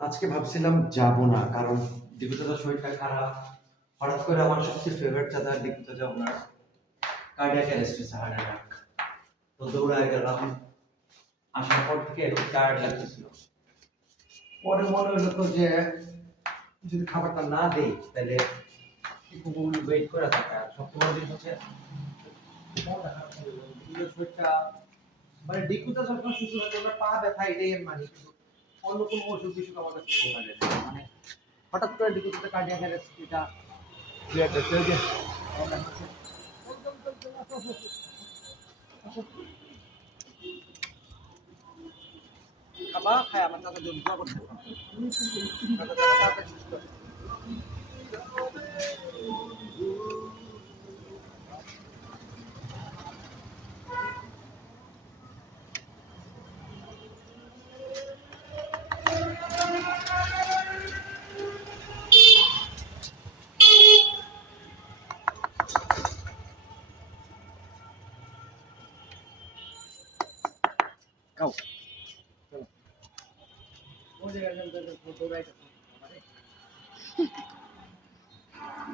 আজকে ভাবছিলাম যাব না, কারণ দীপু চাচার শরীরটা খারাপ। হঠাৎ করে আমার সবচেয়ে ফেভারিট চাচা দীপু চাচা ওনার কার্ডিয়াক অ্যারেস্ট হয়েছে, হার্ট অ্যাটাক। তো দৌড়ায় গেলাম, আসার পর থেকে একটু টায়ার্ড লাগতেছিল। পরে মনে হলো তো যে যদি খাবারটা না দেই তাহলে একটু ওয়েট করে থাকা। সবচেয়ে বড় জিনিস হচ্ছে শরীরটা মানে ডিকু চাচা যখন সুস্থ থাকে ওনার পা ব্যথা, এটাই আমি মানি, কিন্তু অন্য কোনো অসুখ বিসুখ আমার কাছে ভালো লাগে না। মানে হঠাৎ করে ডিকু চাচা কার্ডিয়াক অ্যারেস্ট, এটা খাবার খায় আমার চাচা জন্য দোয়া করতে হবে। চাচা তাড়াতাড়ি সুস্থ হয়। খাও চলো কোন জায়গায় দৌড়াইতে আমারে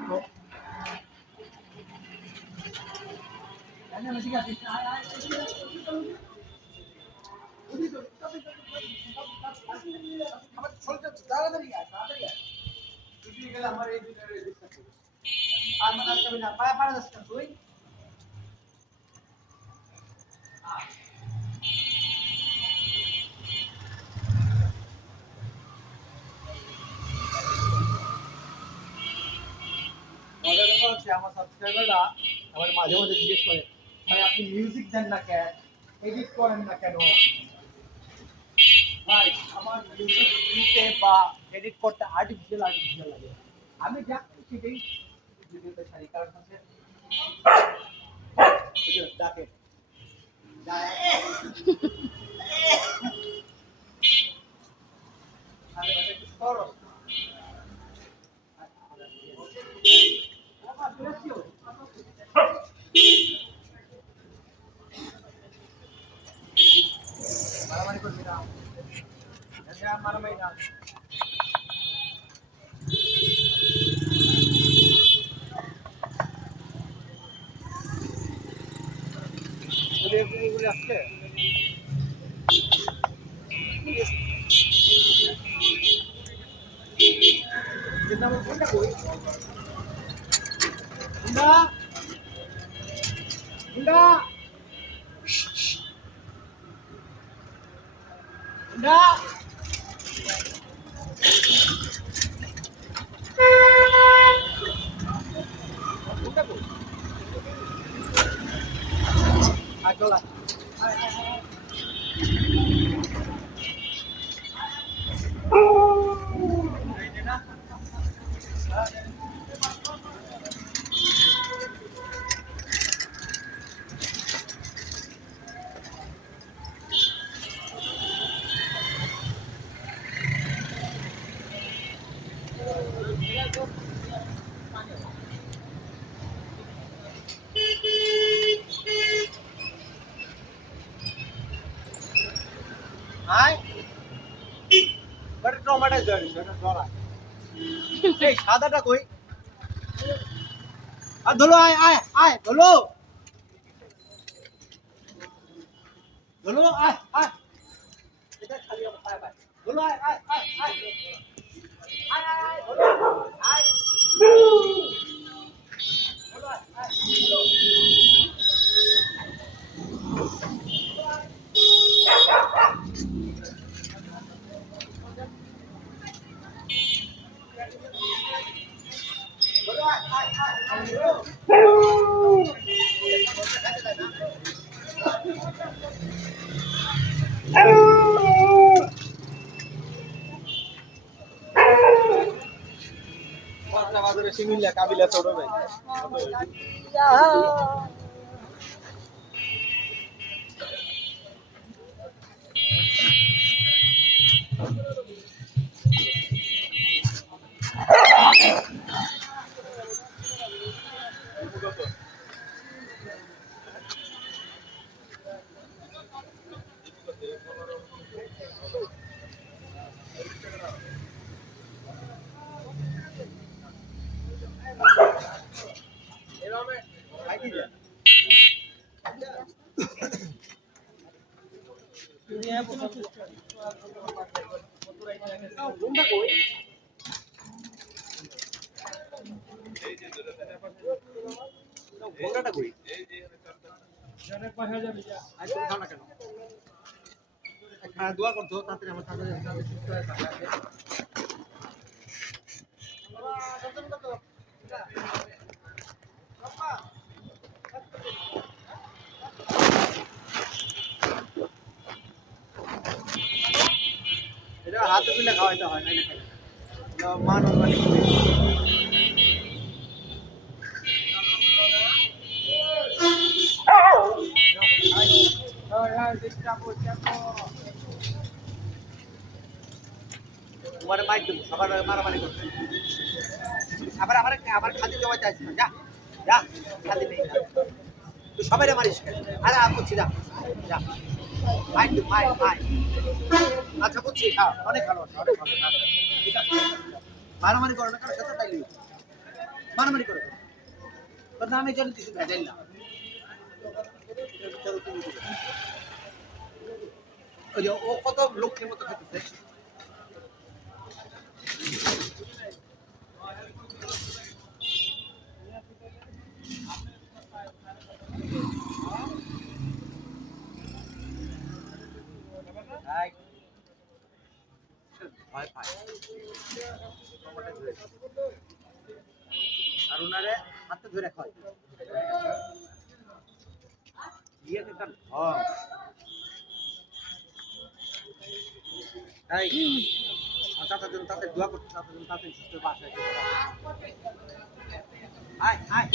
তো ঠিক আছে আয় আয় আমার শরীরটা তাড়াতাড়ি আয় তাড়াতাড়ি আয় তুই গেলে আমার এই দুটো ডিসকাস করিস আর মানে কবি না পায়া পাড়া যাস না তুই মজার ব্যাপার হচ্ছে আমার সাবস্ক্রাইবাররা আমার মাঝে মাঝে জিজ্ঞেস করে ভাই আপনি মিউজিক দেন না কেন, এডিট করেন না কেন? ভাই আমার মিউজিক দিতে বা এডিট করতে আর্টিফিশিয়াল লাগে। আমি যা করি সেটাই ভিডিওতে ছাড়ি, কারণ হচ্ছে ডাকে মারামারি করবি না, মারামারি না। এগুলি আসছে সাদাটা কই আর ধুলো আয় আয় আয় ধুলো ধুলো আয় আয় এটা খালি আমার পায় পায় ধুলো আয় আয় আয় আয় আয় আয় আয় ধুলো আয় ধুলো আয় আয় ধুলো ধুলো আয় আয় আয় ধুলো বাজারে শিমিল্লা কাবিলা ছোট ভাই কোনটা কই দোয়া করতো তাড়াতাড়ি আমার তাড়াতাড়ি সুস্থ হয়ে থাকে এটা হাতে তুলে খাওয়াইতে হয় না মান অর্গানিক তোমার মাইক দেবো সবার মারামারি করতে আবার আমার আমার খাদি জমাইতে আসছি না যা যা খাদি নেই তুই সবাই মারিস কেন আরে আর করছি যা যা মাইক দেবো মাইক মাইক আচ্ছা বুঝছি হ্যাঁ অনেক ভালো অনেক ভালো ঠিক আছে মারামারি করো না কারোর সাথে তাইলে মারামারি করো তোর নামে জন্য কিছু ভেজাইল না ওই যে ও কত লক্ষ্যের মতো খাইতেছে ভয় পায় আর ওনারে হাতে ধরে খায় ইয়ে তার ঢং তাই চাচার জন্য তাদের দোয়া করতে চাচার জন্য তাদের সুস্থ বাসায় আয় আয়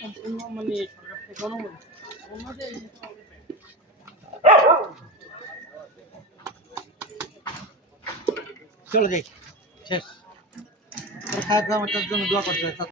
সম্পূর্ণ মানে সরকার থেকে অনুমোদন চলে যাই শেষ খাওয়া দাওয়ার জন্য দোয়া করতে